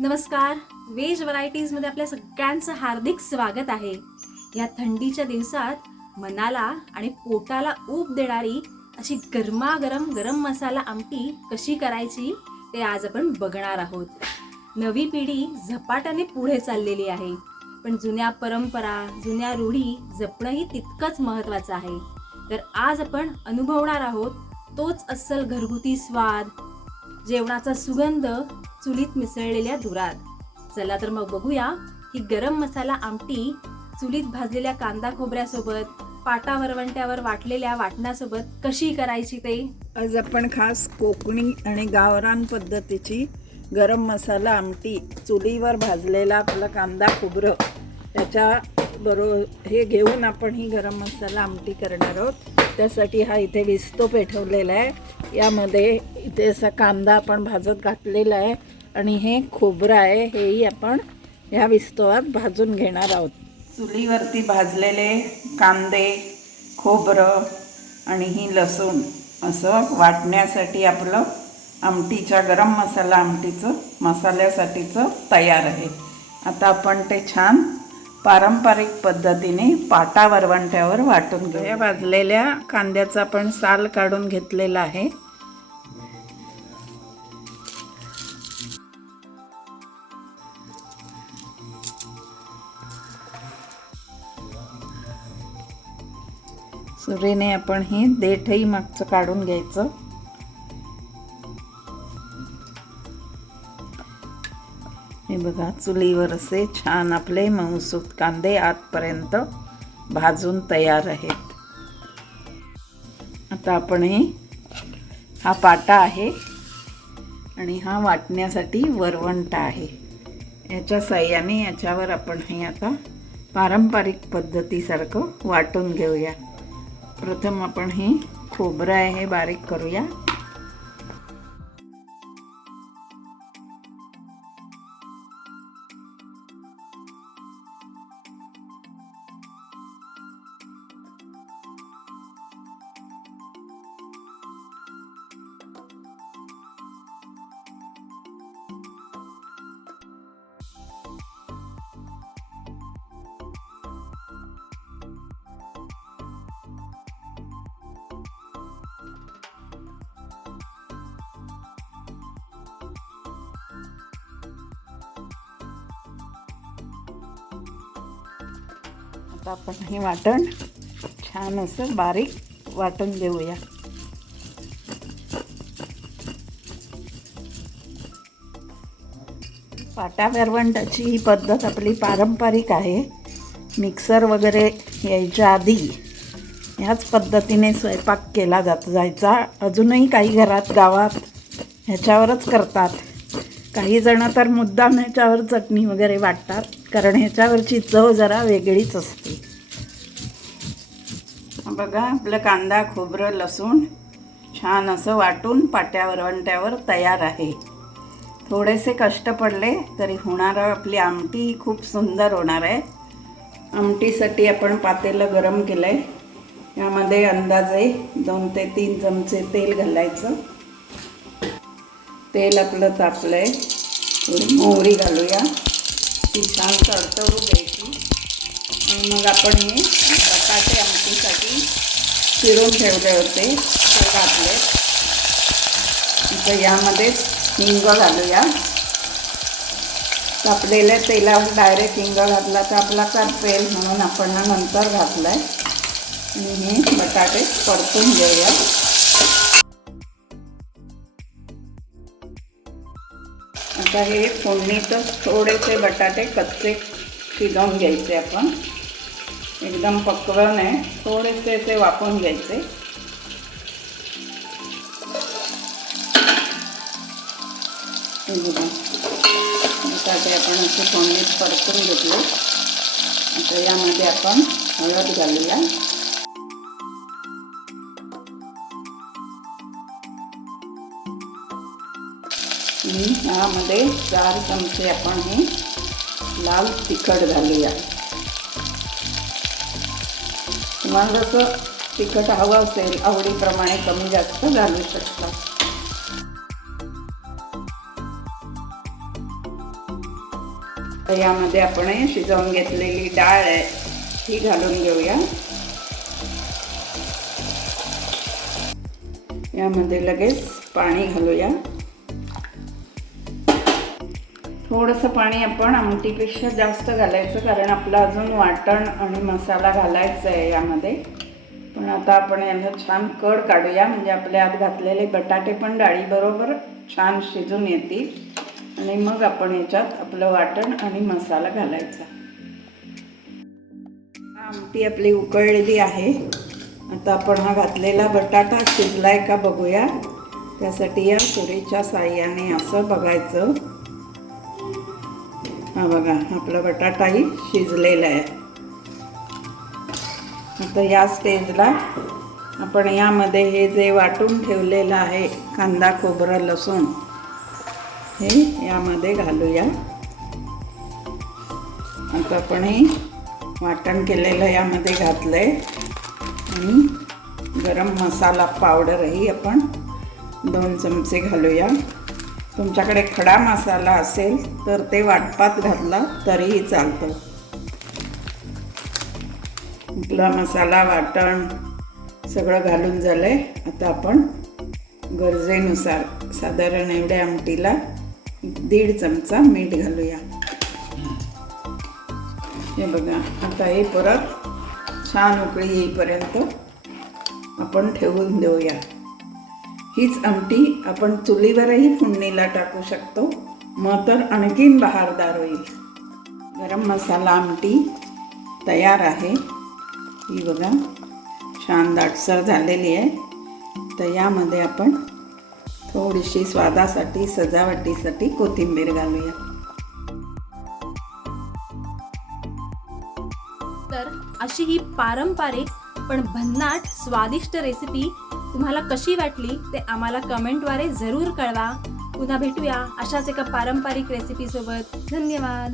नमस्कार. वेज व्हरायटीजमध्ये आपल्या सगळ्यांचं हार्दिक स्वागत आहे. या थंडीच्या दिवसात मनाला आणि पोटाला ऊब देणारी अशी गरमागरम गरम मसाला आमटी कशी करायची ते आज आपण बघणार आहोत. नवी पिढी झपाट्याने पुढे चाललेली आहे. पण जुन्या परंपरा जुन्या रूढी जपणंही तितकंच महत्त्वाचं आहे. तर आज आपण अनुभवणार आहोत तोच अस्सल घरगुती स्वाद जेवणाचा सुगंध चुलीत मिसळलेल्या धुरात. चला तर मग बघूया ही गरम मसाला आमटी चुलीत भाजलेल्या कांदा खोबऱ्यासोबत पाटा वरवंट्यावर वाटलेल्या वाटणासोबत कशी करायची ते? आज आपण खास कोकणी आणि गावरान पद्धतीची गरम मसाला आमटी चुलीवर भाजलेला आपला कांदा खोबरं त्याच्या बरो हे घेऊन आपण ही गरम मसाला आमटी करणार आहोत. त्यासाठी हा इथे विस्तो पेठवलेला आहे. यामध्ये इथे असा कांदा आपण भाजत घातलेला आहे आणि हे खोबरं आहे हेही आपण ह्या विस्तवात भाजून घेणार आहोत. चुलीवरती भाजलेले कांदे खोबरं आणि ही लसूण असं वाटण्यासाठी आपलं आमटीच्या गरम मसाला आमटीचं मसाल्यासाठीचं तयार आहे. आता आपण ते छान पारंपरिक पद्धतीने पाटा वरवंट्यावर वाटून घेऊया भाजलेल्या कांद्याचा आपण साल काढून घेतलेला आहे. सुरीने आपण ही देठही मागचं काढून घ्यायचं. बघा चुलीवर असे छान आपले मऊसूत कांदे आतपर्यंत भाजून तयार आहेत. आता आपण हे हा पाटा आहे आणि हा वाटण्यासाठी वरवंटा आहे. याच्या साह्याने याच्यावर आपण हे आता पारंपरिक पद्धतीसारखं वाटून घेऊया. प्रथम आपण हे खोबरं आहे हे बारीक करूया. आता आपण हे वाटण छान असं बारीक वाटून देऊया पाटा वरवंटाची ही पद्धत आपली पारंपरिक आहे. मिक्सर वगैरे यायच्या आधी ह्याच पद्धतीने स्वयंपाक केला जात जायचा. अजूनही काही घरात गावात ह्याच्यावरच करतात. काही जण तर मुद्दाम ह्याच्यावर चटणी वगैरे वाटतात. कारण ह्याच्यावरची चव जरा वेगळीच असते. बघा आपलं कांदा खोबरं लसूण छान असं वाटून पाट्यावर वंट्यावर तयार आहे. थोडेसे कष्ट पडले तरी होणारं आपली आमटी ही खूप सुंदर होणार आहे. आमटीसाठी आपण पातेलं गरम केलं आहे यामध्ये अंदाजे दोन ते तीन चमचे तेल घालायचं. तेल आपलं तापलं आहे थोडी मोहरी घालूया. ती छान तडतडू द्यायची आणि मग आपण हे बटाटे आमटीसाठी चिरून ठेवले होते. ते घातले. आता यामध्येच हिंग घालूया. तापलेल्या तेलावर डायरेक्ट हिंग घातला तर आपला करपेल म्हणून आपण नंतर घातलं आहे आणि हे बटाटे परतून घेऊया. आता हे फोडणीतच थोडेसे बटाटे कच्चे शिजवून घ्यायचे आपण. एकदम पकवून आहे. थोडेसे ते वापरून घ्यायचे. बटाटे आपण असे फोडणीत परतून घेतले. आता यामध्ये आपण हळद घालूया. आणि चार चमचे आपण हे लाल तिखट घालूया. तुम्हाला जसं तिखट हवं असेल आवडीप्रमाणे कमी जास्त घालू शकता. तर यामध्ये आपण शिजवून घेतलेली डाळ आहे ही घालून घेऊया. यामध्ये लगेच पाणी घालूया. थोडंसं पाणी आपण आमटीपेक्षा जास्त घालायचं कारण आपलं अजून वाटण आणि मसाला घालायचा आहे यामध्ये. पण आता आपण याला छान कड काढूया म्हणजे आपल्या आत घातलेले बटाटे पण डाळीबरोबर छान शिजून येतील. आणि मग आपण याच्यात आपलं वाटण आणि मसाला घालायचा. आमटी आपली उकळलेली आहे. आता आपण हा घातलेला बटाटा शिजलाय का बघूया. त्यासाठी या सुरीच्या साह्याने असं बघायचं. हा बघा आपला बटाटाही शिजलेला आहे. आता या स्टेजला आपण यामध्ये हे जे वाटून ठेवलेलं आहे कांदा खोबरं लसूण हे यामध्ये घालूया. आता आपण हे वाटण केलेलं यामध्ये घातलं आहे आणि गरम मसाला पावडरही आपण दोन चमचे घालूया. तुमच्याकडे खडा मसाला असेल तर ते वाटपात घातला तरीही चालतं. आपला मसाला वाटण सगळं घालून झालं आहे आता आपण गरजेनुसार साधारण एवढ्या आमटीला दीड चमचा मीठ घालूया. हे बघा आता हे परत छान उकळी येईपर्यंत आपण ठेवून देऊया. हीच आमटी आपण चुलीवरही फुंडणीला टाकू शकतो. मग तर आणखीन बहारदार होईल. गरम मसाला आमटी तयार आहे. ही बघा छान दाटसर झालेली आहे. तर यामध्ये आपण थोडीशी स्वादासाठी सजावटीसाठी कोथिंबीर घालूया. तर अशी ही पारंपरिक पण भन्नाट स्वादिष्ट रेसिपी तुम्हाला कशी वाटली ते आम्हाला कमेंटद्वारे जरूर कळवा. पुन्हा भेटूया अशाच एका पारंपरिक रेसिपीसोबत धन्यवाद.